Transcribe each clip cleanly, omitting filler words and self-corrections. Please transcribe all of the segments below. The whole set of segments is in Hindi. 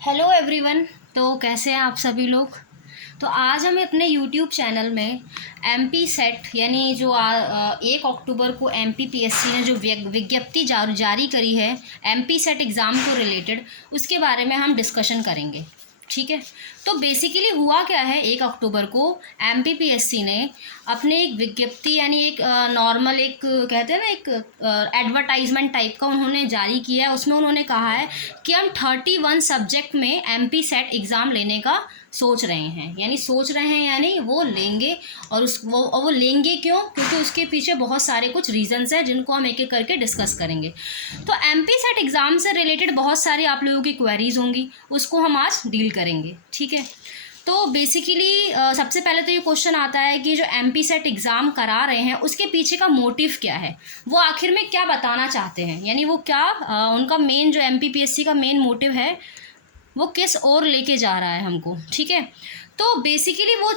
Hello everyone. तो कैसे हैं आप सभी लोग। तो आज हमें अपने यूट्यूब चैनल में एमपी सेट यानी जो 1 अक्टूबर को एमपीपीएससी ने जो विज्ञप्ति जारी करी है एमपी सेट एग्ज़ाम को रिलेटेड, उसके बारे में हम डिस्कशन करेंगे। ठीक है। तो बेसिकली हुआ क्या है, 1 अक्टूबर को एमपीपीएससी ने अपने एक विज्ञप्ति यानी एक नॉर्मल एक कहते हैं ना एक एडवर्टाइजमेंट टाइप का उन्होंने जारी किया है। उसमें उन्होंने कहा है कि हम 31 सब्जेक्ट में एमपी सेट एग्ज़ाम लेने का सोच रहे हैं, यानी वो लेंगे। और वो लेंगे क्यों? क्योंकि उसके पीछे बहुत सारे कुछ रीजंस हैं जिनको हम एक एक करके डिस्कस करेंगे। तो एमपी सेट एग्ज़ाम से रिलेटेड बहुत सारी आप लोगों की क्वेरीज होंगी, उसको हम आज डील करेंगे। ठीक है। तो बेसिकली सबसे पहले तो ये क्वेश्चन आता है कि जो एमपी सेट एग्ज़ाम करा रहे हैं उसके पीछे का मोटिव क्या है, वो आखिर में क्या बताना चाहते हैं, यानी वो क्या उनका मेन जो एमपीपीएससी का मेन मोटिव है वो किस ओर लेके जा रहा है हमको। ठीक है। तो बेसिकली वो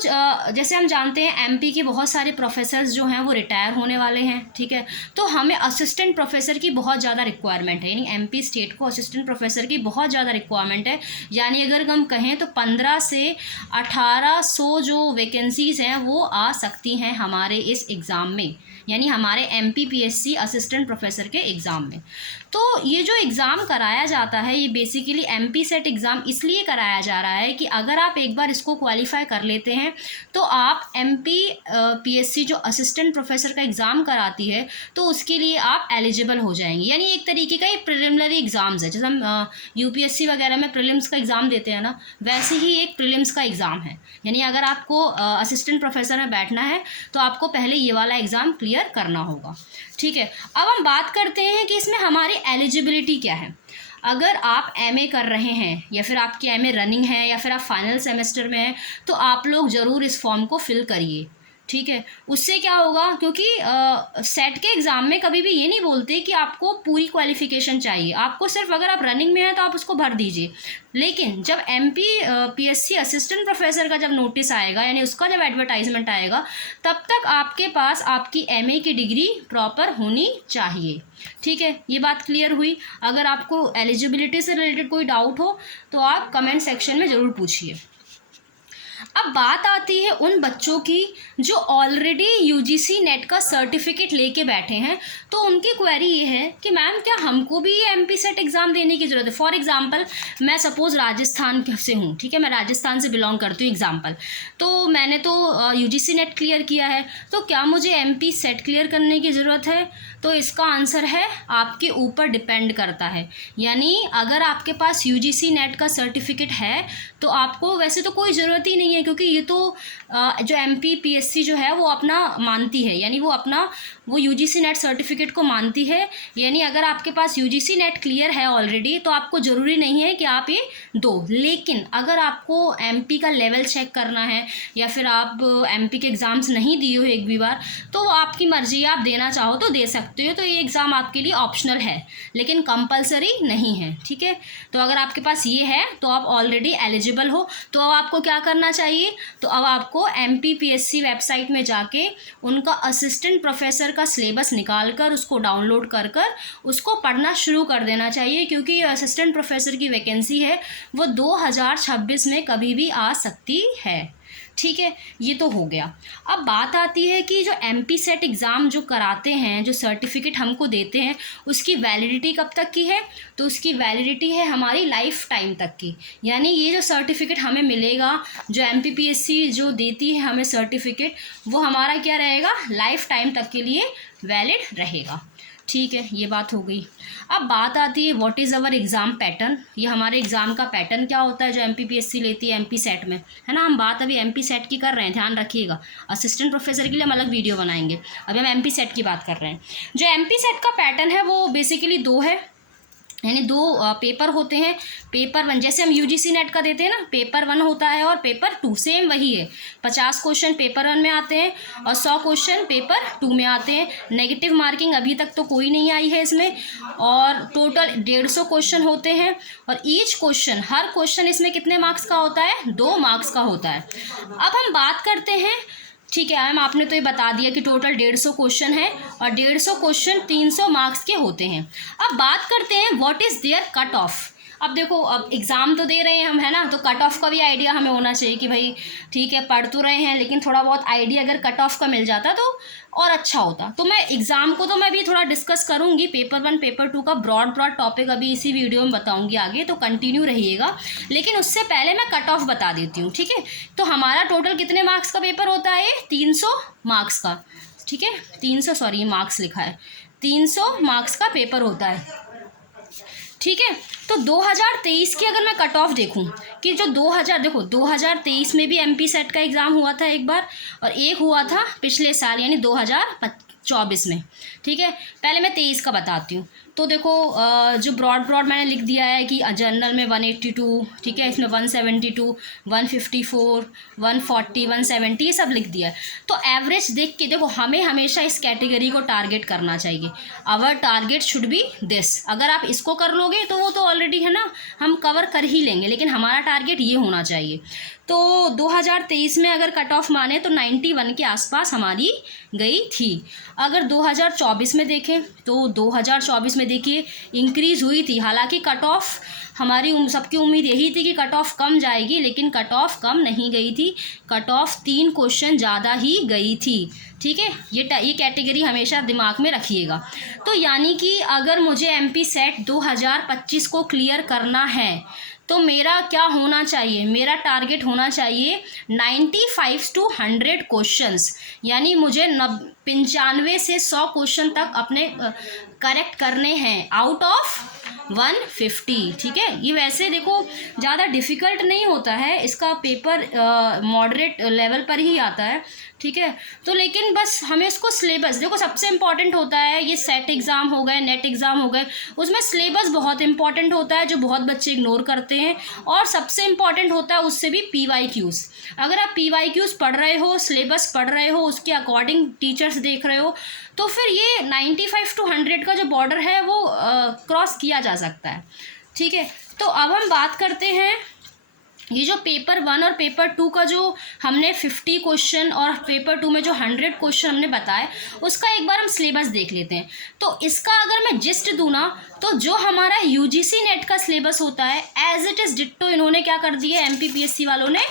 जैसे हम जानते हैं एमपी के बहुत सारे प्रोफेसर्स जो हैं वो रिटायर होने वाले हैं। ठीक है। तो हमें असिस्टेंट प्रोफेसर की बहुत ज़्यादा रिक्वायरमेंट है, यानी एमपी स्टेट को असिस्टेंट प्रोफेसर की बहुत ज़्यादा रिक्वायरमेंट है। यानी अगर हम कहें तो 15 से 1800 जो वैकेंसीज़ हैं वो आ सकती हैं हमारे इस एग्ज़ाम में, यानी हमारे एमपीपीएससी असिस्टेंट प्रोफेसर के एग्ज़ाम में। तो ये जो एग्ज़ाम कराया जाता है ये बेसिकली एमपी सेट एग्ज़ाम इसलिए कराया जा रहा है कि अगर आप एक बार इसको क्वालिफाई कर लेते हैं तो आप एमपीपीएससी जो असिस्टेंट प्रोफेसर का एग्ज़ाम कराती है तो उसके लिए आप एलिजिबल हो जाएंगे। यानी एक तरीके का ये प्रिलिमिनरी एग्ज़ाम्स है, जैसे हम यूपीएससी वगैरह में प्रीलिम्स का एग्ज़ाम देते हैं ना, वैसे ही एक प्रीलिम्स का एग्ज़ाम है। यानी अगर आपको असिस्टेंट प्रोफेसर में बैठना है तो आपको पहले ये वाला एग्ज़ाम क्लियर करना होगा। ठीक है। अब हम बात करते हैं कि इसमें हमारी एलिजिबिलिटी क्या है। अगर आप एमए कर रहे हैं या फिर आपकी एमए रनिंग है या फिर आप फाइनल सेमेस्टर में हैं तो आप लोग ज़रूर इस फॉर्म को फिल करिए। ठीक है। उससे क्या होगा, क्योंकि सेट के एग्ज़ाम में कभी भी ये नहीं बोलते कि आपको पूरी क्वालिफ़िकेशन चाहिए, आपको सिर्फ अगर आप रनिंग में हैं तो आप उसको भर दीजिए। लेकिन जब एमपीपीएससी असिस्टेंट प्रोफेसर का जब नोटिस आएगा यानी उसका जब एडवर्टाइजमेंट आएगा तब तक आपके पास आपकी एमए की डिग्री प्रॉपर होनी चाहिए। ठीक है। ये बात क्लियर हुई। अगर आपको एलिजिबिलिटी से रिलेटेड कोई डाउट हो तो आप कमेंट सेक्शन में ज़रूर पूछिए। अब बात आती है उन बच्चों की जो ऑलरेडी यूजीसी नेट का सर्टिफिकेट लेके बैठे हैं। तो उनकी क्वेरी ये है कि मैम क्या हमको भी ये एमपी सेट एग्ज़ाम देने की ज़रूरत है। फॉर एग्जांपल मैं सपोज़ राजस्थान से हूँ। ठीक है। मैं राजस्थान से बिलोंग करती हूँ एग्जांपल। तो मैंने तो यूजीसी नेट क्लियर किया है, तो क्या मुझे एमपी सेट क्लियर करने की ज़रूरत है? तो इसका आंसर है आपके ऊपर डिपेंड करता है। यानी अगर आपके पास यूजीसी नेट का सर्टिफिकेट है तो आपको वैसे तो कोई ज़रूरत ही नहीं है, क्योंकि ये तो जो एमपीपीएससी जो है वो अपना मानती है, यानी वो यूजीसी नेट सर्टिफिकेट को मानती है। यानी अगर आपके पास यूजीसी नेट क्लियर है ऑलरेडी तो आपको ज़रूरी नहीं है कि आप ये दो। लेकिन अगर आपको एमपी का लेवल चेक करना है या फिर आप एमपी के एग्ज़ाम्स नहीं दिए हो एक भी बार, तो आपकी मर्ज़ी, आप देना चाहो तो दे सकते हो। तो ये एग्ज़ाम आपके लिए ऑप्शनल है लेकिन कंपलसरी नहीं है। ठीक है। तो अगर आपके पास ये है तो आप ऑलरेडी एलिजिबल हो। तो अब आपको क्या करना चाहिए, तो अब आपको एमपीपीएससी वेबसाइट में जाके उनका असिस्टेंट प्रोफेसर का सिलेबस निकाल कर उसको डाउनलोड कर उसको पढ़ना शुरू कर देना चाहिए, क्योंकि ये असिस्टेंट प्रोफेसर की वैकेंसी है वो 2026 में कभी भी आ सकती है। ठीक है। ये तो हो गया। अब बात आती है कि जो एमपी सेट एग्ज़ाम जो कराते हैं, जो सर्टिफिकेट हमको देते हैं, उसकी वैलिडिटी कब तक की है? तो उसकी वैलिडिटी है हमारी लाइफ टाइम तक की। यानी ये जो सर्टिफिकेट हमें मिलेगा, जो एमपीपीएससी जो देती है हमें सर्टिफिकेट, वो हमारा क्या रहेगा, लाइफ टाइम तक के लिए वैलिड रहेगा। ठीक है। ये बात हो गई। अब बात आती है what is our exam pattern. ये हमारे एग्ज़ाम का पैटर्न क्या होता है जो एमपीपीएससी लेती है एमपी सेट में, है ना। हम बात अभी एमपी सेट की कर रहे हैं, ध्यान रखिएगा। असिस्टेंट प्रोफेसर के लिए हम अलग वीडियो बनाएंगे, अभी हम एमपी सेट की बात कर रहे हैं। जो एमपी सेट का पैटर्न है वो बेसिकली 2 है, यानी 2 पेपर होते हैं। पेपर 1 जैसे हम यूजीसी नेट का देते हैं ना, पेपर 1 होता है और पेपर 2 सेम वही है। 50 क्वेश्चन पेपर 1 में आते हैं और 100 क्वेश्चन पेपर 2 में आते हैं। नेगेटिव मार्किंग अभी तक तो कोई नहीं आई है इसमें, और टोटल 150 क्वेश्चन होते हैं। और ईच क्वेश्चन, हर क्वेश्चन इसमें कितने मार्क्स का होता है, 2 मार्क्स का होता है। अब हम बात करते हैं, ठीक है मैम आपने तो ये बता दिया कि टोटल 150 क्वेश्चन है और 150 क्वेश्चन 300 मार्क्स के होते हैं। अब बात करते हैं what is their cut off. अब देखो, अब एग्ज़ाम तो दे रहे हैं हम, है ना, तो कट ऑफ का भी आइडिया हमें होना चाहिए कि भाई ठीक है पढ़ तो रहे हैं, लेकिन थोड़ा बहुत आइडिया अगर कट ऑफ का मिल जाता तो और अच्छा होता। तो मैं एग्ज़ाम को तो मैं भी थोड़ा डिस्कस करूँगी, पेपर 1 पेपर 2 का ब्रॉड टॉपिक अभी इसी वीडियो में बताऊँगी आगे, तो कंटिन्यू रहिएगा। लेकिन उससे पहले मैं कट ऑफ बता देती हूँ, ठीक है। तो हमारा टोटल कितने मार्क्स का पेपर होता है? 300 मार्क्स का, ठीक है। 300, सॉरी मार्क्स लिखा है, 300 मार्क्स का पेपर होता है, ठीक है। तो 2023 की अगर मैं कट ऑफ देखूं कि जो 2023 में भी एमपी सेट का एग्ज़ाम हुआ था एक बार, और एक हुआ था पिछले साल यानी 2024 में, ठीक है। पहले मैं 23 का बताती हूँ। तो देखो जो ब्रॉड मैंने लिख दिया है कि जनरल में 182, ठीक है, इसमें 172, 154, 140, 170 ये सब लिख दिया है। तो एवरेज देख के देखो, हमें हमेशा इस कैटेगरी को टारगेट करना चाहिए। Our target should be this. अगर आप इसको कर लोगे तो वो तो ऑलरेडी है ना, हम कवर कर ही लेंगे, लेकिन हमारा टारगेट ये होना चाहिए। तो 2023 में अगर कट ऑफ माने तो 91 के आसपास हमारी गई थी। अगर 2024 में देखें तो 2024 में देखिए इंक्रीज़ हुई थी। हालांकि कट ऑफ हमारी सबकी उम्मीद यही थी कि कट ऑफ कम जाएगी, लेकिन कट ऑफ कम नहीं गई थी, कट ऑफ 3 क्वेश्चन ज़्यादा ही गई थी, ठीक है। ये कैटेगरी हमेशा दिमाग में रखिएगा। तो यानी कि अगर मुझे एमपी सेट 2025 को क्लियर करना है तो मेरा क्या होना चाहिए? मेरा टारगेट होना चाहिए 95 to 100 क्वेश्चंस, यानी मुझे 95 से 100 क्वेश्चन तक अपने करेक्ट करने हैं आउट ऑफ 150, ठीक है। ये वैसे देखो ज़्यादा डिफ़िकल्ट नहीं होता है, इसका पेपर मॉडरेट लेवल पर ही आता है, ठीक है। तो लेकिन बस हमें इसको सिलेबस देखो, सबसे इम्पॉर्टेंट होता है, ये सेट एग्ज़ाम हो गए, नेट एग्ज़ाम हो गए, उसमें सिलेबस बहुत इंपॉर्टेंट होता है जो बहुत बच्चे इग्नोर करते हैं। और सबसे इम्पॉर्टेंट होता है उससे भी PYQs। अगर आप PYQs पढ़ रहे हो, सिलेबस पढ़ रहे हो, उसके अकॉर्डिंग टीचर्स देख रहे हो, तो फिर ये 95 to 100 का जो बॉर्डर है वो क्रॉस किया जा सकता है, ठीक है। तो अब हम बात करते हैं ये जो पेपर 1 और पेपर 2 का जो हमने 50 क्वेश्चन और पेपर 2 में जो 100 क्वेश्चन हमने बताए, उसका एक बार हम सिलेबस देख लेते हैं। तो इसका अगर मैं जिस्ट दूँ ना, तो जो हमारा UGC नेट का सिलेबस होता है एज इट इज़ डिट्टो इन्होंने क्या कर दिया है, MPPSC वालों ने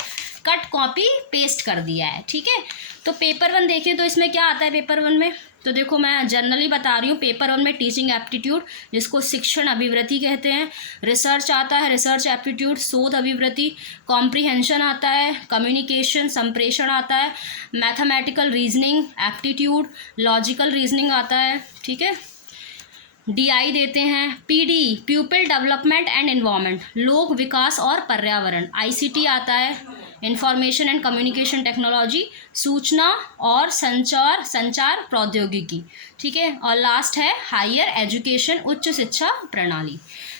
कट कॉपी पेस्ट कर दिया है, ठीक है। तो पेपर 1 देखें तो इसमें क्या आता है पेपर 1 में, तो देखो मैं जनरली बता रही हूँ। पेपर 1 में टीचिंग एप्टीट्यूड, जिसको शिक्षण अभिवृत्ति कहते हैं, रिसर्च आता है, रिसर्च एप्टीट्यूड, शोध अभिवृत्ति, कॉम्प्रिहेंशन आता है, कम्युनिकेशन संप्रेषण आता है, mathematical reasoning aptitude, logical reasoning आता है, ठीक है। DI देते हैं, PD people development and environment, लोक विकास और पर्यावरण, ICT आता है, इंफॉर्मेशन एंड कम्युनिकेशन टेक्नोलॉजी, सूचना और संचार प्रौद्योगिकी, ठीक है। और लास्ट है हायर एजुकेशन, उच्च शिक्षा प्रणाली,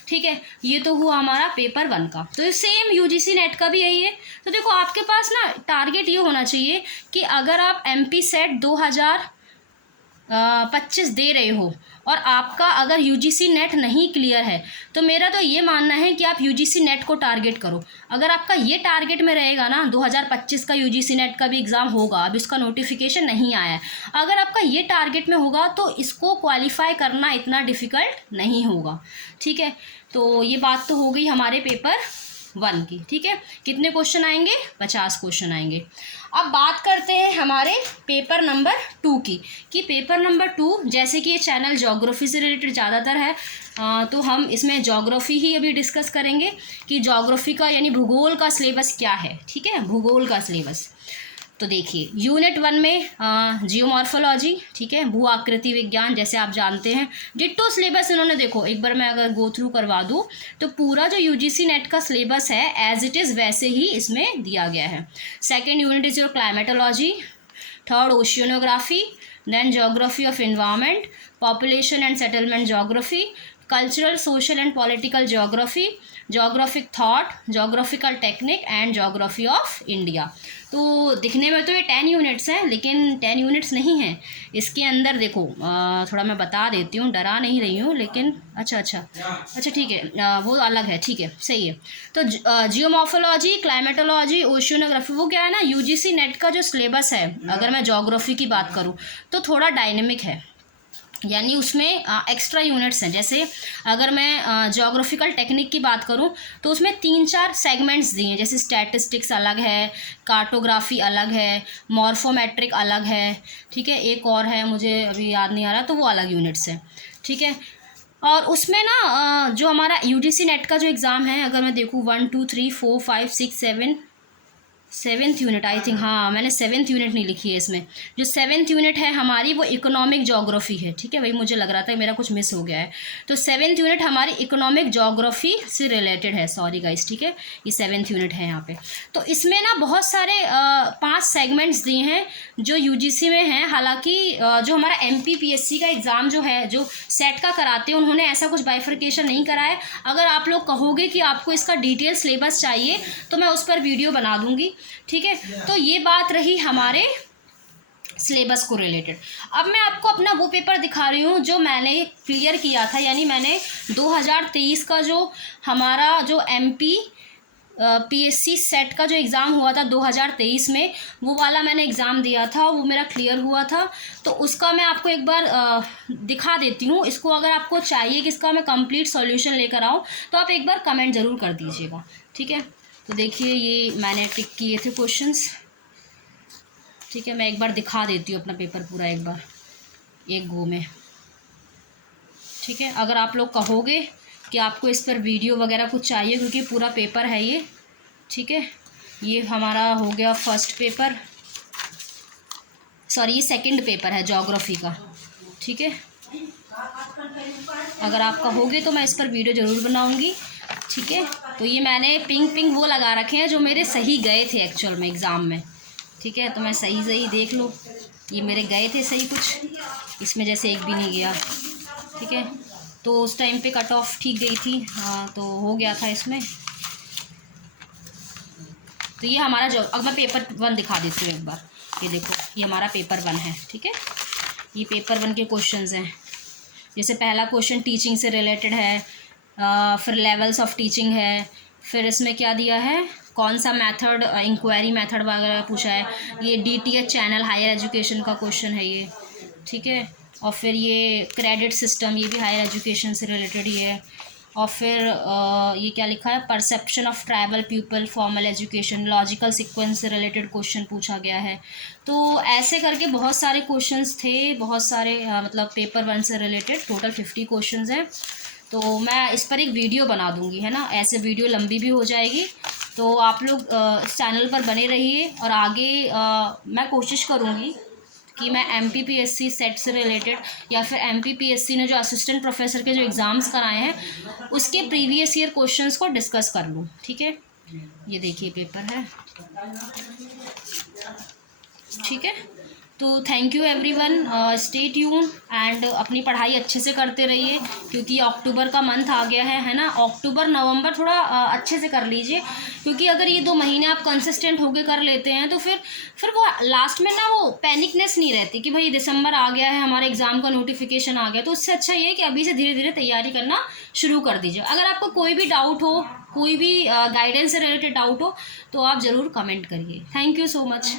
ठीक है। ये तो हुआ हमारा पेपर 1 का। तो सेम UGC नेट का भी यही है। तो देखो आपके पास ना टारगेट ये होना चाहिए कि अगर आप MP सेट 2025 दे रहे हो और आपका अगर UGC नेट नहीं क्लियर है, तो मेरा तो ये मानना है कि आप UGC नेट को टारगेट करो। अगर आपका ये टारगेट में रहेगा ना, 2025 का UGC नेट का भी एग्ज़ाम होगा, अब इसका नोटिफिकेशन नहीं आया है, अगर आपका ये टारगेट में होगा तो इसको क्वालिफाई करना इतना डिफ़िकल्ट नहीं होगा, ठीक है। तो ये बात तो हो गई हमारे पेपर 1 की, ठीक है। कितने क्वेश्चन आएंगे? 50 क्वेश्चन आएंगे। अब बात करते हैं हमारे पेपर नंबर 2 की, कि पेपर नंबर 2, जैसे कि ये चैनल ज्योग्राफी से रिलेटेड ज़्यादातर है, तो हम इसमें ज्योग्राफी ही अभी डिस्कस करेंगे कि ज्योग्राफी का यानी भूगोल का सिलेबस क्या है, ठीक है, भूगोल का सिलेबस। तो देखिए यूनिट 1 में जियोमॉर्फोलॉजी, ठीक है, भू आकृति विज्ञान, जैसे आप जानते हैं। डिट्टो सिलेबस इन्होंने देखो, एक बार मैं अगर गो थ्रू करवा दूँ तो पूरा जो UGC नेट का सिलेबस है एज इट इज़ वैसे ही इसमें दिया गया है। Second unit is your climatology, third oceanography, then geography of environment, population and settlement geography, cultural social and political geography, geographic thought, geographical technique and geography of India. तो दिखने में तो ये 10 यूनिट्स हैं, लेकिन 10 यूनिट्स नहीं हैं। इसके अंदर देखो थोड़ा मैं बता देती हूँ, डरा नहीं रही हूँ, लेकिन अच्छा ठीक है, वो अलग है, ठीक है, सही है। तो जियोमॉर्फोलॉजी, क्लाइमेटोलॉजी, ओशियोनोग्राफी, वो क्या है ना, UGC नेट का जो सिलेबस है, अगर मैं ज्योग्राफी की बात करूँ तो थोड़ा डायनेमिक है, यानी उसमें एक्स्ट्रा यूनिट्स हैं। जैसे अगर मैं ज्योग्राफिकल टेक्निक की बात करूं तो उसमें 3-4 सेगमेंट्स दिए हैं, जैसे स्टैटिस्टिक्स अलग है, कार्टोग्राफी अलग है, मॉर्फोमेट्रिक अलग है, ठीक है, एक और है मुझे अभी याद नहीं आ रहा, तो वो अलग यूनिट्स है, ठीक है। और उसमें ना जो हमारा यूजीसी नेट का जो एग्ज़ाम है, अगर मैं देखूँ 1 2 3 4 5 6 7 सेवेंथ यूनिट आई थिंक, हाँ मैंने सेवेंथ यूनिट नहीं लिखी है इसमें। जो सेवेंथ यूनिट है हमारी वो इकोनॉमिक जोग्राफी है, ठीक है, वही मुझे लग रहा था मेरा कुछ मिस हो गया है। तो सेवेंथ यूनिट हमारी इकोनॉमिक जोग्राफी से रिलेटेड है, सॉरी गाइस, ठीक है, ये सेवेंथ यूनिट है यहाँ पे। तो इसमें ना बहुत सारे 5 सेगमेंट्स दिए हैं जो यूजीसी में हैं। हालांकि जो हमारा एमपीपीएससी का एग्ज़ाम जो है, जो सेट का कराते हैं, उन्होंने ऐसा कुछ बाइफर्केशन नहीं करा है। अगर आप लोग कहोगे कि आपको इसका डिटेल सिलेबस चाहिए तो मैं उस पर वीडियो बना दूंगी, ठीक है। तो ये बात रही हमारे सिलेबस को रिलेटेड। अब मैं आपको अपना वो पेपर दिखा रही हूँ जो मैंने क्लियर किया था, यानी मैंने 2023 का जो हमारा जो एमपी पीएससी सेट का जो एग्ज़ाम हुआ था 2023 में, वो वाला मैंने एग्ज़ाम दिया था, वो मेरा क्लियर हुआ था। तो उसका मैं आपको एक बार दिखा देती हूँ। इसको अगर आपको चाहिए कि इसका मैं कंप्लीट सॉल्यूशन लेकर आऊँ तो आप एक बार कमेंट ज़रूर कर दीजिएगा, ठीक है। तो देखिए ये मैंने टिक किए थे क्वेश्चंस, ठीक है। मैं एक बार दिखा देती हूँ अपना पेपर पूरा एक बार, एक गो में, ठीक है। अगर आप लोग कहोगे कि आपको इस पर वीडियो वगैरह कुछ चाहिए, क्योंकि पूरा पेपर है ये, ठीक है। ये हमारा हो गया फर्स्ट पेपर, सॉरी ये सेकंड पेपर है ज्योग्राफी का, ठीक है। अगर आप कहोगे तो मैं इस पर वीडियो ज़रूर बनाऊंगी, ठीक है। तो ये मैंने पिंक वो लगा रखे हैं जो मेरे सही गए थे एक्चुअल में एग्ज़ाम में, ठीक है। तो मैं सही देख लो, ये मेरे गए थे सही, कुछ इसमें जैसे एक भी नहीं गया, ठीक है। तो उस टाइम पे कट ऑफ ठीक गई थी, हाँ, तो हो गया था इसमें। तो ये हमारा जो, अब मैं पेपर 1 दिखा देती हूँ एक बार, ये देखो ये हमारा पेपर 1 है, ठीक है। ये पेपर 1 के क्वेश्चंस हैं। जैसे पहला क्वेश्चन टीचिंग से रिलेटेड है, फिर लेवल्स ऑफ टीचिंग है, फिर इसमें क्या दिया है, कौन सा मेथड, इंक्वायरी मेथड वगैरह पूछा है। ये डीटीएच चैनल हायर एजुकेशन का क्वेश्चन है ये, ठीक है। और फिर ये क्रेडिट सिस्टम, ये भी हायर एजुकेशन से रिलेटेड ही है। और फिर ये क्या लिखा है, perception of tribal people formal education, logical sequence से रिलेटेड क्वेश्चन पूछा गया है। तो ऐसे करके बहुत सारे क्वेश्चंस थे, बहुत सारे मतलब पेपर 1 से रिलेटेड टोटल 50 क्वेश्चंस हैं। तो मैं इस पर एक वीडियो बना दूंगी, है ना, ऐसे वीडियो लंबी भी हो जाएगी। तो आप लोग इस चैनल पर बने रहिए, और आगे मैं कोशिश करूँगी कि मैं एमपीपीएससी सेट से रिलेटेड, या फिर एमपीपीएससी ने जो असिस्टेंट प्रोफेसर के जो एग्ज़ाम्स कराए हैं उसके प्रीवियस ईयर क्वेश्चंस को डिस्कस कर लूँ, ठीक है। ये देखिए पेपर है, ठीक है। तो thank you everyone, stay tune and अपनी पढ़ाई अच्छे से करते रहिए, क्योंकि अक्टूबर का मंथ आ गया है ना। अक्टूबर नवंबर थोड़ा अच्छे से कर लीजिए, क्योंकि अगर ये 2 महीने आप कंसिस्टेंट होके कर लेते हैं तो फिर वो लास्ट में ना वो पैनिकनेस नहीं रहती कि भाई दिसंबर आ गया है, हमारे एग्ज़ाम का नोटिफिकेशन आ गया। तो उससे अच्छा ये है कि अभी से धीरे धीरे तैयारी करना शुरू कर दीजिए। अगर आपको कोई भी डाउट हो, कोई भी गाइडेंस से रिलेटेड डाउट हो, तो आप ज़रूर कमेंट करिए। Thank you so much.